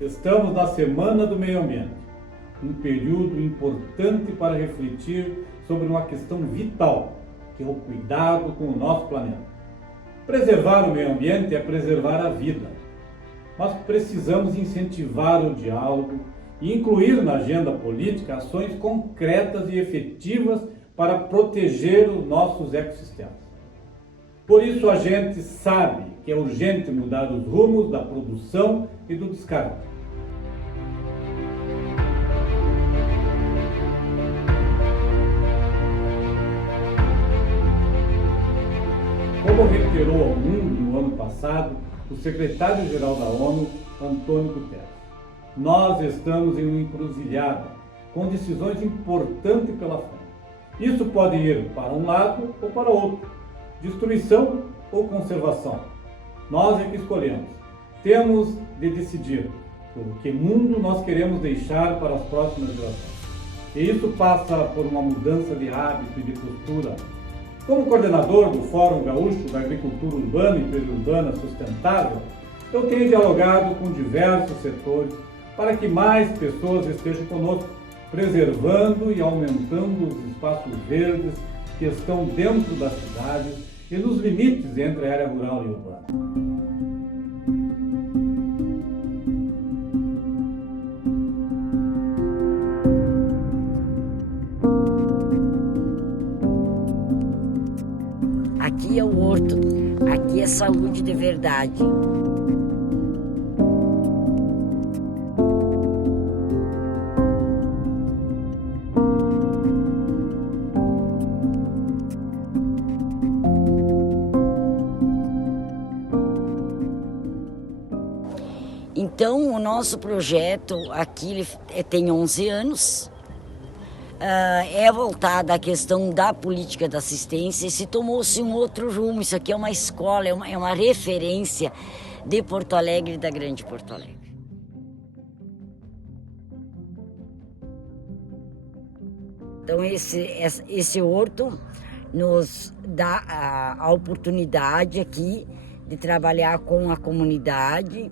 Estamos na Semana do Meio Ambiente, um período importante para refletir sobre uma questão vital, que é o cuidado com o nosso planeta. Preservar o meio ambiente é preservar a vida, mas precisamos incentivar o diálogo e incluir na agenda política ações concretas e efetivas para proteger os nossos ecossistemas. Por isso a gente sabe que é urgente mudar os rumos da produção e do descarte. Como reiterou ao mundo no ano passado o secretário-geral da ONU, Antônio Guterres, nós estamos em uma encruzilhada, com decisões importantes pela frente. Isso pode ir para um lado ou para outro, destruição ou conservação. Nós é que escolhemos. Temos de decidir o que mundo nós queremos deixar para as próximas gerações. E isso passa por uma mudança de hábito e de postura. Como coordenador do Fórum Gaúcho da Agricultura Urbana e Periurbana Sustentável, eu tenho dialogado com diversos setores para que mais pessoas estejam conosco, preservando e aumentando os espaços verdes que estão dentro das cidades e nos limites entre a área rural e urbana. Aqui é o horto, aqui é saúde de verdade. Então, o nosso projeto aqui tem 11 anos. É voltada à questão da política da assistência e se tomou-se um outro rumo. Isso aqui é uma escola, é uma referência de Porto Alegre e da Grande Porto Alegre. Então esse horto nos dá a oportunidade aqui de trabalhar com a comunidade.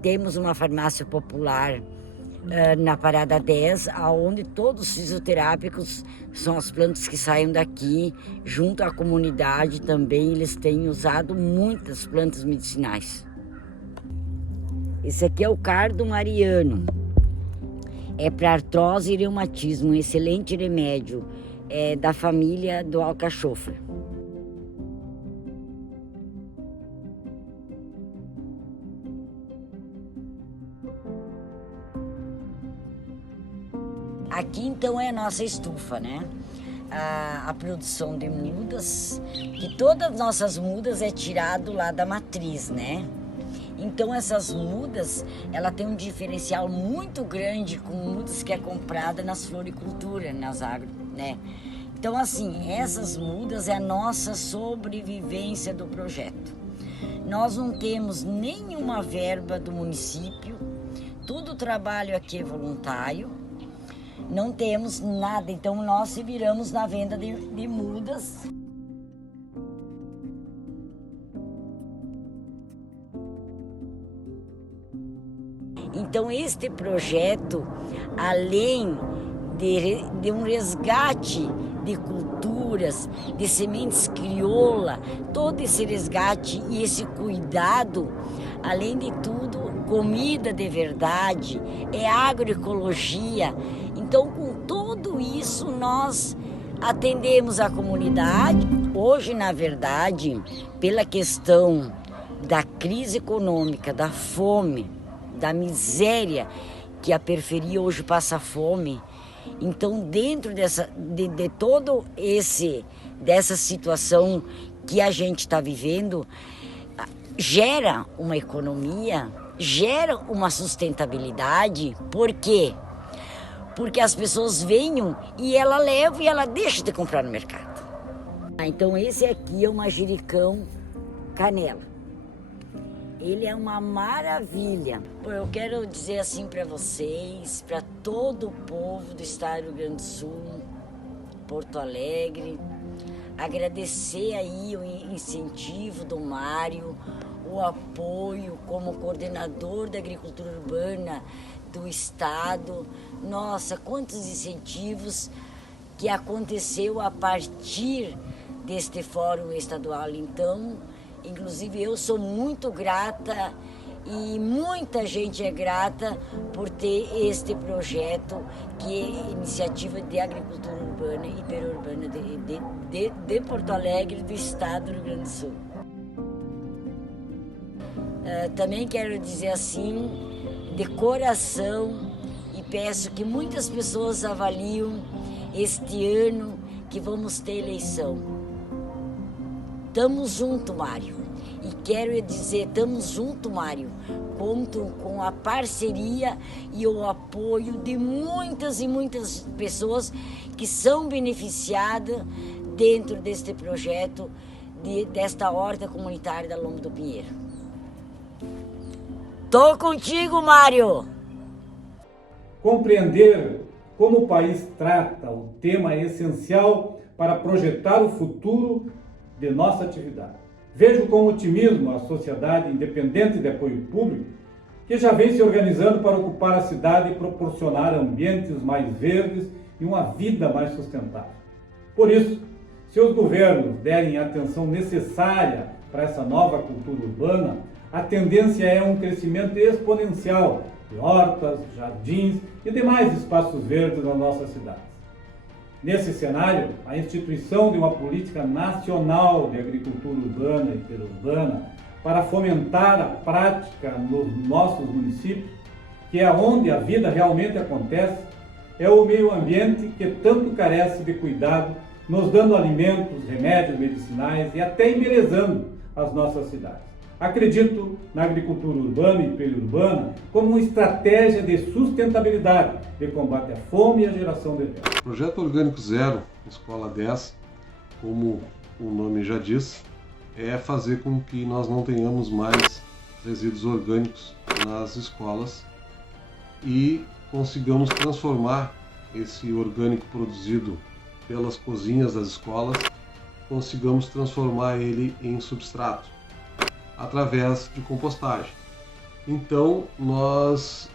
Temos uma farmácia popular na Parada 10, onde todos os fisioterápicos são as plantas que saem daqui, junto à comunidade também, eles têm usado muitas plantas medicinais. Esse aqui é o cardo mariano, é para artrose e reumatismo, um excelente remédio, é da família do alcachofra. Aqui então é a nossa estufa, né? A produção de mudas, que todas as nossas mudas é tirado lá da matriz, né? Então essas mudas, ela tem um diferencial muito grande com mudas que é comprada nas floriculturas, nas agro, né? Então assim, essas mudas é a nossa sobrevivência do projeto. Nós não temos nenhuma verba do município, todo o trabalho aqui é voluntário. Não temos nada, então nós se viramos na venda de mudas. Então este projeto, além de um resgate de culturas, de sementes crioula, todo esse resgate e esse cuidado, além de tudo, comida de verdade, é agroecologia. Então, com tudo isso, nós atendemos a comunidade. Hoje, na verdade, pela questão da crise econômica, da fome, da miséria, que a periferia hoje passa fome, então, dentro de todo dessa situação que a gente está vivendo, gera uma economia, gera uma sustentabilidade. Por quê? Porque as pessoas venham e ela leva e ela deixa de comprar no mercado. Então esse aqui é o manjericão canela. Ele é uma maravilha. Eu quero dizer assim para vocês, para todo o povo do estado do Rio Grande do Sul, Porto Alegre, agradecer aí o incentivo do Mário, o apoio como coordenador da agricultura urbana do Estado. Nossa, quantos incentivos que aconteceu a partir deste fórum estadual. Então, inclusive eu sou muito grata e muita gente é grata por ter este projeto que é iniciativa de agricultura urbana e periurbana de Porto Alegre, do estado do Rio Grande do Sul. Também quero dizer assim, de coração, e peço que muitas pessoas avaliam este ano que vamos ter eleição. Tamo junto, Mário. E quero dizer, estamos juntos, Mário. Conto com a parceria e o apoio de muitas e muitas pessoas que são beneficiadas dentro deste projeto, desta horta comunitária da Lombo do Pinheiro. Tô contigo, Mário! Compreender como o país trata o tema é essencial para projetar o futuro de nossa atividade. Vejo com otimismo a sociedade independente de apoio público que já vem se organizando para ocupar a cidade e proporcionar ambientes mais verdes e uma vida mais sustentável. Por isso, se os governos derem a atenção necessária para essa nova cultura urbana, a tendência é um crescimento exponencial de hortas, jardins e demais espaços verdes nas nossas cidades. Nesse cenário, a instituição de uma política nacional de agricultura urbana e periurbana para fomentar a prática nos nossos municípios, que é onde a vida realmente acontece, é o meio ambiente que tanto carece de cuidado, nos dando alimentos, remédios medicinais e até embelezando as nossas cidades. Acredito na agricultura urbana e periurbana como uma estratégia de sustentabilidade, de combate à fome e à geração de renda. O Projeto Orgânico Zero, Escola 10, como o nome já diz, é fazer com que nós não tenhamos mais resíduos orgânicos nas escolas e consigamos transformar esse orgânico produzido pelas cozinhas das escolas, consigamos transformar ele em substrato através de compostagem. Então, nós,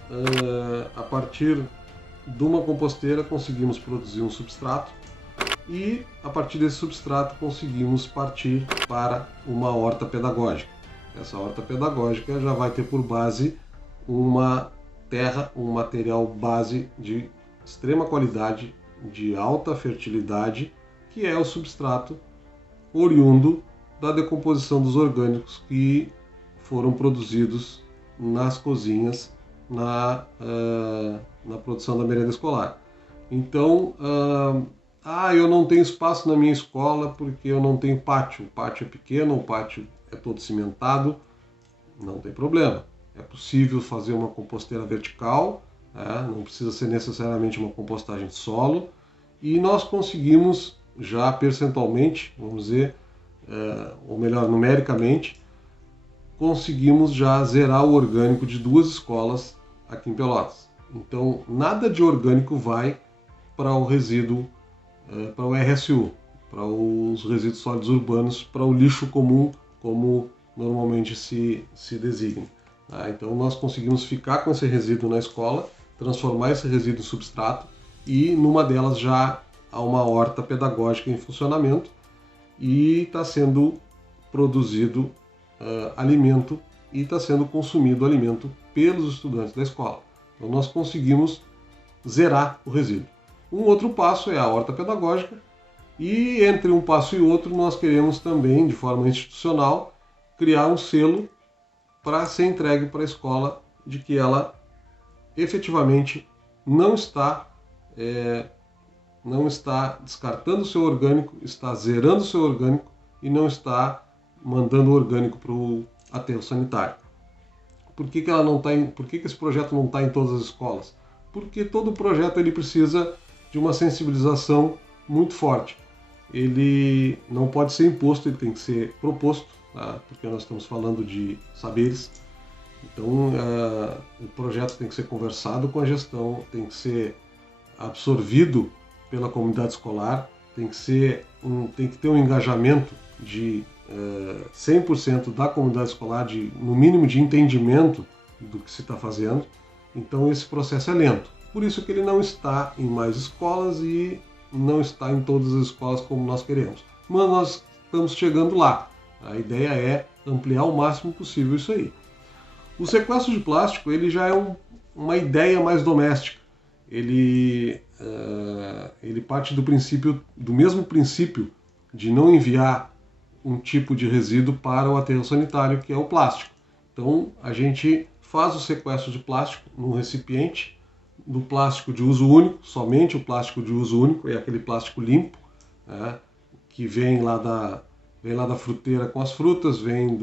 a partir de uma composteira, conseguimos produzir um substrato e, a partir desse substrato, conseguimos partir para uma horta pedagógica. Essa horta pedagógica já vai ter por base uma terra, um material base de extrema qualidade, de alta fertilidade, que é o substrato oriundo da decomposição dos orgânicos que foram produzidos nas cozinhas na produção da merenda escolar. Então, eu não tenho espaço na minha escola porque eu não tenho pátio. O pátio é pequeno, o pátio é todo cimentado. Não tem problema. É possível fazer uma composteira vertical, não precisa ser necessariamente uma compostagem de solo. E nós conseguimos já percentualmente, vamos dizer, ou melhor, numericamente, conseguimos já zerar o orgânico de 2 escolas aqui em Pelotas. Então, nada de orgânico vai para o resíduo, para o RSU, para os resíduos sólidos urbanos, para o lixo comum, como normalmente se designa. Então, nós conseguimos ficar com esse resíduo na escola, transformar esse resíduo em substrato e, numa delas, já há uma horta pedagógica em funcionamento, e está sendo produzido alimento e está sendo consumido alimento pelos estudantes da escola. Então nós conseguimos zerar o resíduo. Um outro passo é a horta pedagógica e entre um passo e outro nós queremos também, de forma institucional, criar um selo para ser entregue para a escola de que ela efetivamente não está descartando o seu orgânico, está zerando o seu orgânico e não está mandando o orgânico para o aterro sanitário. Por que esse projeto não está em todas as escolas? Porque todo projeto ele precisa de uma sensibilização muito forte. Ele não pode ser imposto, ele tem que ser proposto, porque nós estamos falando de saberes. Então o projeto tem que ser conversado com a gestão, tem que ser absorvido pela comunidade escolar, tem que ter um engajamento de 100% da comunidade escolar, no mínimo de entendimento do que se está fazendo. Então esse processo é lento. Por isso que ele não está em mais escolas e não está em todas as escolas como nós queremos. Mas nós estamos chegando lá. A ideia é ampliar o máximo possível isso aí. O sequestro de plástico ele já é uma ideia mais doméstica. Ele parte do mesmo princípio de não enviar um tipo de resíduo para o aterro sanitário, que é o plástico. Então a gente faz o sequestro de plástico num recipiente do plástico de uso único, somente o plástico de uso único, é aquele plástico limpo, né, que vem lá da fruteira com as frutas, vem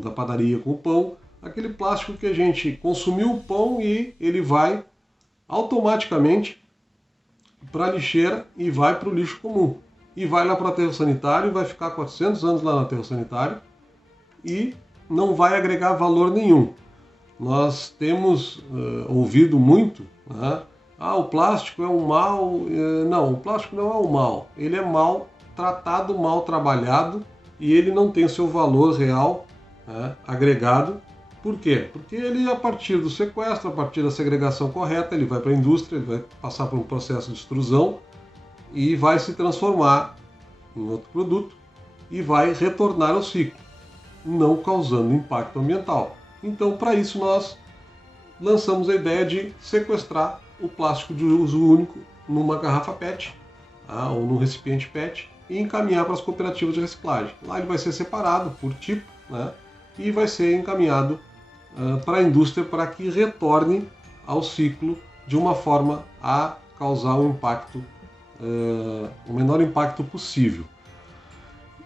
da padaria com o pão, aquele plástico que a gente consumiu o pão e ele vai automaticamente para a lixeira e vai para o lixo comum. E vai lá para o aterro sanitário, vai ficar 400 anos lá no aterro sanitário e não vai agregar valor nenhum. Nós temos ouvido muito, né? O plástico é um mal. Não, o plástico não é um mal. Ele é mal tratado, mal trabalhado e ele não tem o seu valor real, né, agregado. Por quê? Porque ele, a partir do sequestro, a partir da segregação correta, ele vai para a indústria, ele vai passar por um processo de extrusão e vai se transformar em outro produto e vai retornar ao ciclo, não causando impacto ambiental. Então, para isso, nós lançamos a ideia de sequestrar o plástico de uso único numa garrafa PET, ou num recipiente PET e encaminhar para as cooperativas de reciclagem. Lá ele vai ser separado por tipo, né, e vai ser encaminhado para a indústria para que retorne ao ciclo de uma forma a causar um impacto, o menor impacto possível.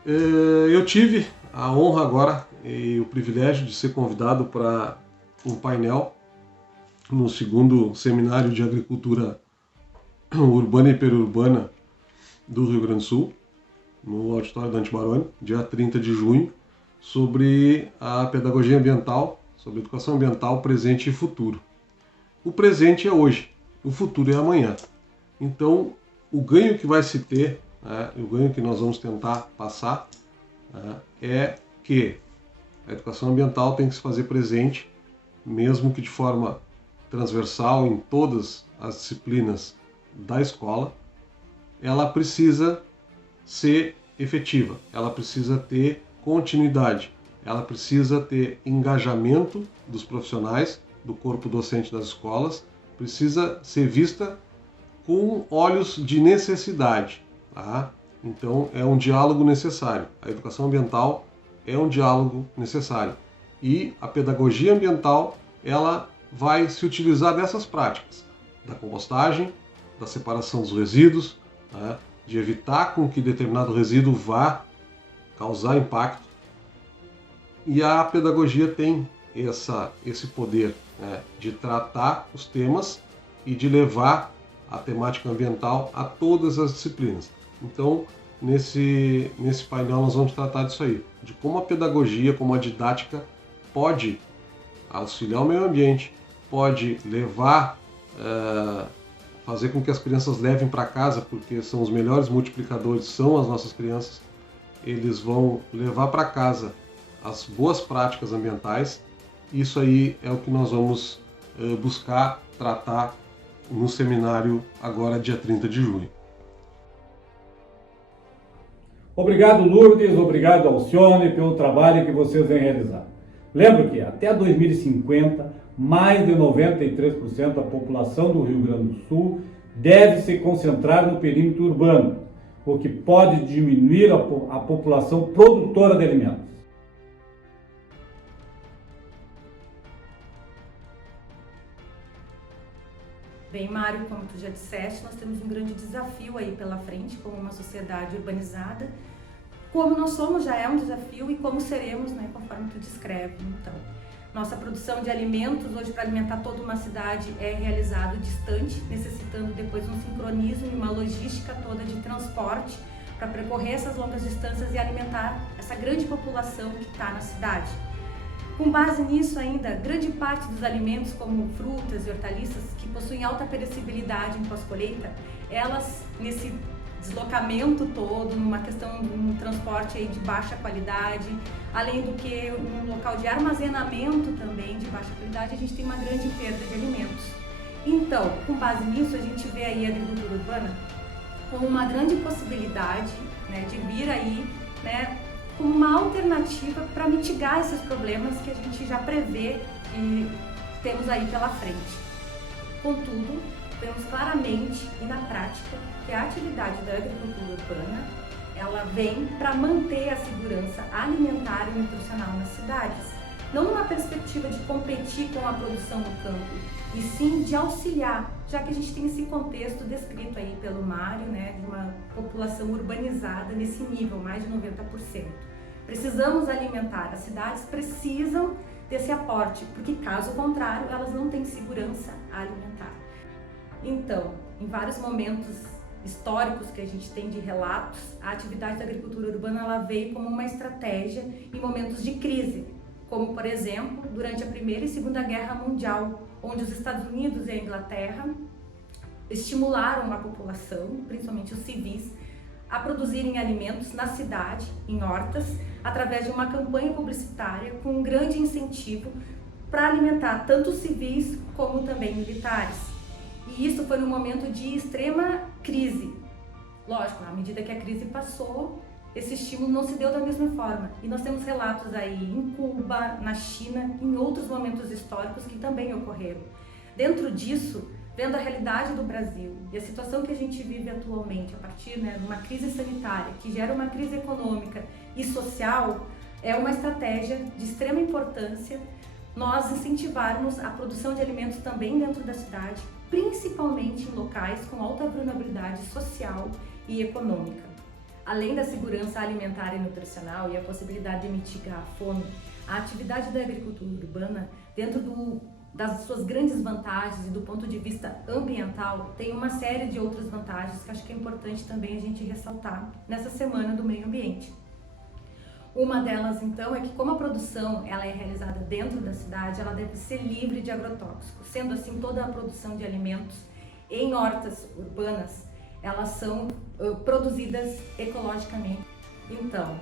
Eu tive a honra agora e o privilégio de ser convidado para um painel no 2º Seminário de Agricultura Urbana e Periurbana do Rio Grande do Sul, no auditório Dante Baroni, dia 30 de junho, sobre a pedagogia ambiental, sobre educação ambiental presente e futuro. O presente é hoje, o futuro é amanhã. Então, o ganho que vai se ter, o ganho que nós vamos tentar passar, é que a educação ambiental tem que se fazer presente, mesmo que de forma transversal em todas as disciplinas da escola. Ela precisa ser efetiva, ela precisa ter continuidade, ela precisa ter engajamento dos profissionais, do corpo docente das escolas, precisa ser vista com olhos de necessidade. Tá? Então é um diálogo necessário. A educação ambiental é um diálogo necessário. E a pedagogia ambiental, ela vai se utilizar dessas práticas, da compostagem, da separação dos resíduos, né, de evitar com que determinado resíduo vá causar impacto. E a pedagogia tem esse poder, né, de tratar os temas e de levar a temática ambiental a todas as disciplinas. Então, nesse painel nós vamos tratar disso aí, de como a pedagogia, como a didática pode auxiliar o meio ambiente, pode levar, fazer com que as crianças levem para casa, porque são os melhores multiplicadores, são as nossas crianças, eles vão levar para casa as boas práticas ambientais. Isso aí é o que nós vamos buscar tratar no seminário agora dia 30 de junho. Obrigado, Lourdes, obrigado, Alcione, pelo trabalho que vocês vêm realizar. Lembro que até 2050, mais de 93% da população do Rio Grande do Sul deve se concentrar no perímetro urbano, o que pode diminuir a população produtora de alimentos. Bem, Mário, como tu já disseste, nós temos um grande desafio aí pela frente, como uma sociedade urbanizada. Como nós somos já é um desafio e como seremos, né, conforme tu descreve. Então, nossa produção de alimentos hoje para alimentar toda uma cidade é realizado distante, necessitando depois um sincronismo e uma logística toda de transporte para percorrer essas longas distâncias e alimentar essa grande população que está na cidade. Com base nisso ainda, grande parte dos alimentos como frutas e hortaliças que possuem alta perecibilidade em pós-colheita, elas nesse deslocamento todo, numa questão de um transporte aí de baixa qualidade, além do que um local de armazenamento também de baixa qualidade, a gente tem uma grande perda de alimentos. Então, com base nisso, a gente vê aí a agricultura urbana como uma grande possibilidade, né, de vir aí, né, como uma alternativa para mitigar esses problemas que a gente já prevê e temos aí pela frente. Contudo, vemos claramente e na prática que a atividade da agricultura urbana ela vem para manter a segurança alimentar e nutricional nas cidades, não numa perspectiva de competir com a produção no campo, e sim de auxiliar, já que a gente tem esse contexto descrito aí pelo Mário, né, de uma população urbanizada nesse nível, mais de 90%. Precisamos alimentar, as cidades precisam desse aporte, porque caso contrário, elas não têm segurança alimentar. Então, em vários momentos históricos que a gente tem de relatos, a atividade da agricultura urbana ela veio como uma estratégia em momentos de crise, como por exemplo, durante a Primeira e Segunda Guerra Mundial, onde os Estados Unidos e a Inglaterra estimularam a população, principalmente os civis, a produzirem alimentos na cidade, em hortas, através de uma campanha publicitária com um grande incentivo para alimentar tanto civis como também militares. E isso foi num momento de extrema crise. Lógico, à medida que a crise passou, esse estímulo não se deu da mesma forma. E nós temos relatos aí em Cuba, na China, em outros momentos históricos que também ocorreram. Dentro disso, vendo a realidade do Brasil e a situação que a gente vive atualmente, a partir, né, de uma crise sanitária que gera uma crise econômica e social, é uma estratégia de extrema importância nós incentivarmos a produção de alimentos também dentro da cidade, principalmente em locais com alta vulnerabilidade social e econômica. Além da segurança alimentar e nutricional e a possibilidade de mitigar a fome, a atividade da agricultura urbana, dentro das suas grandes vantagens e do ponto de vista ambiental, tem uma série de outras vantagens que acho que é importante também a gente ressaltar nessa Semana do Meio Ambiente. Uma delas, então, é que como a produção ela é realizada dentro da cidade, ela deve ser livre de agrotóxicos. Sendo assim, toda a produção de alimentos em hortas urbanas, elas são produzidas ecologicamente. Então,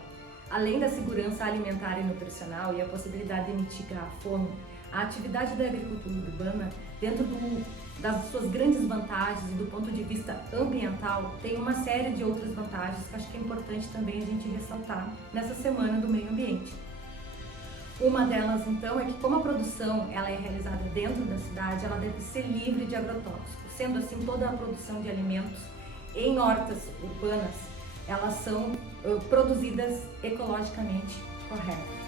além da segurança alimentar e nutricional e a possibilidade de mitigar a fome, a atividade da agricultura urbana, dentro das suas grandes vantagens e do ponto de vista ambiental, tem uma série de outras vantagens que acho que é importante também a gente ressaltar nessa Semana do Meio Ambiente. Uma delas, então, é que como a produção ela é realizada dentro da cidade, ela deve ser livre de agrotóxicos. Sendo assim, toda a produção de alimentos em hortas urbanas, elas são produzidas ecologicamente corretas.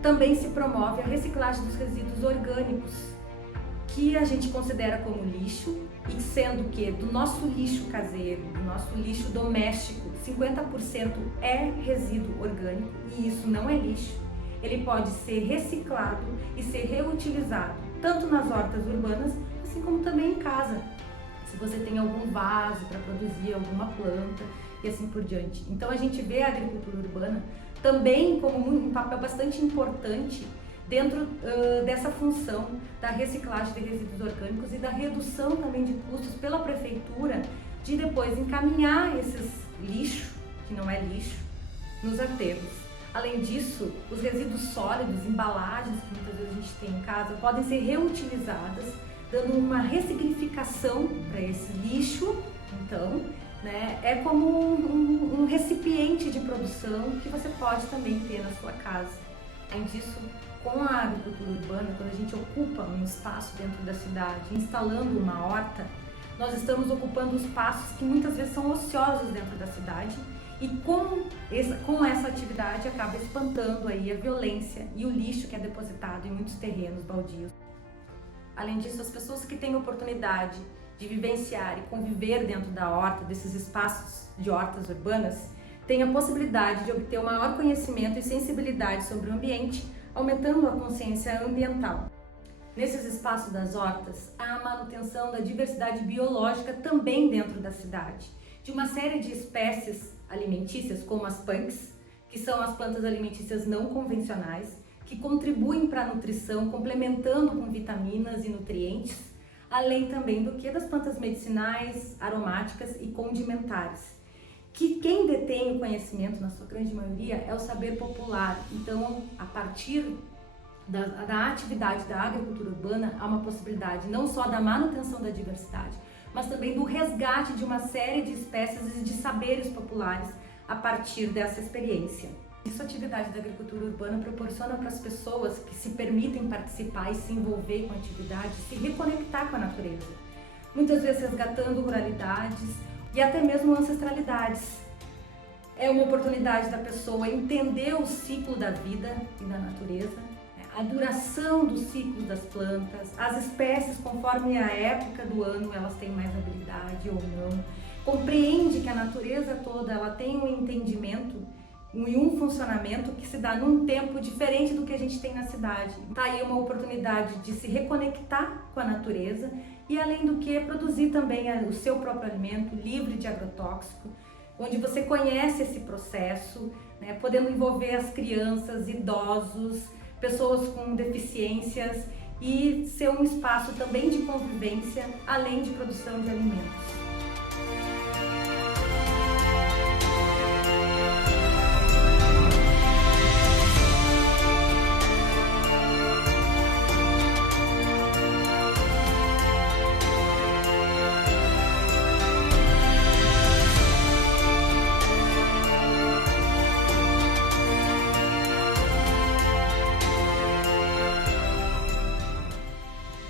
Também se promove a reciclagem dos resíduos orgânicos, que a gente considera como lixo, e sendo que do nosso lixo caseiro, do nosso lixo doméstico, 50% é resíduo orgânico, e isso não é lixo. Ele pode ser reciclado e ser reutilizado, tanto nas hortas urbanas, assim como também em casa. Se você tem algum vaso para produzir alguma planta e assim por diante. Então a gente vê a agricultura urbana também como um papel bastante importante dentro dessa função da reciclagem de resíduos orgânicos e da redução também de custos pela prefeitura de depois encaminhar esses lixo, que não é lixo, nos aterros. Além disso, os resíduos sólidos, embalagens que muitas vezes a gente tem em casa, podem ser reutilizadas, dando uma ressignificação para esse lixo. Então, né, é como um recipiente de produção que você pode também ter na sua casa. Além disso, com a agricultura urbana, quando a gente ocupa um espaço dentro da cidade, instalando uma horta, nós estamos ocupando espaços que muitas vezes são ociosos dentro da cidade, e com essa atividade acaba espantando aí a violência e o lixo que é depositado em muitos terrenos baldios. Além disso, as pessoas que têm oportunidade de vivenciar e conviver dentro da horta, desses espaços de hortas urbanas, têm a possibilidade de obter um maior conhecimento e sensibilidade sobre o ambiente, aumentando a consciência ambiental. Nesses espaços das hortas, há a manutenção da diversidade biológica também dentro da cidade, de uma série de espécies alimentícias, como as punks, que são as plantas alimentícias não convencionais, que contribuem para a nutrição, complementando com vitaminas e nutrientes, além também do que das plantas medicinais, aromáticas e condimentares. Que quem detém o conhecimento, na sua grande maioria, é o saber popular. Então, a partir da atividade da agricultura urbana, há uma possibilidade não só da manutenção da diversidade, mas também do resgate de uma série de espécies e de saberes populares a partir dessa experiência. Isso a atividade da agricultura urbana proporciona para as pessoas que se permitem participar e se envolver com a atividade, se reconectar com a natureza. Muitas vezes resgatando ruralidades e até mesmo ancestralidades. É uma oportunidade da pessoa entender o ciclo da vida e da natureza, a duração dos ciclos das plantas, as espécies conforme a época do ano elas têm mais habilidade ou não. Compreende que a natureza toda ela tem um entendimento e um funcionamento que se dá num tempo diferente do que a gente tem na cidade. Está aí uma oportunidade de se reconectar com a natureza e, além do que, produzir também o seu próprio alimento livre de agrotóxico, onde você conhece esse processo, né, podendo envolver as crianças, idosos, pessoas com deficiências e ser um espaço também de convivência, além de produção de alimentos.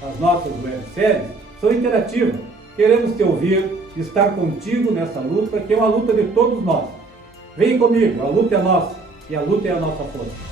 As nossas webséries são interativas. Queremos te ouvir, estar contigo nessa luta, que é uma luta de todos nós. Vem comigo, a luta é nossa e a luta é a nossa força.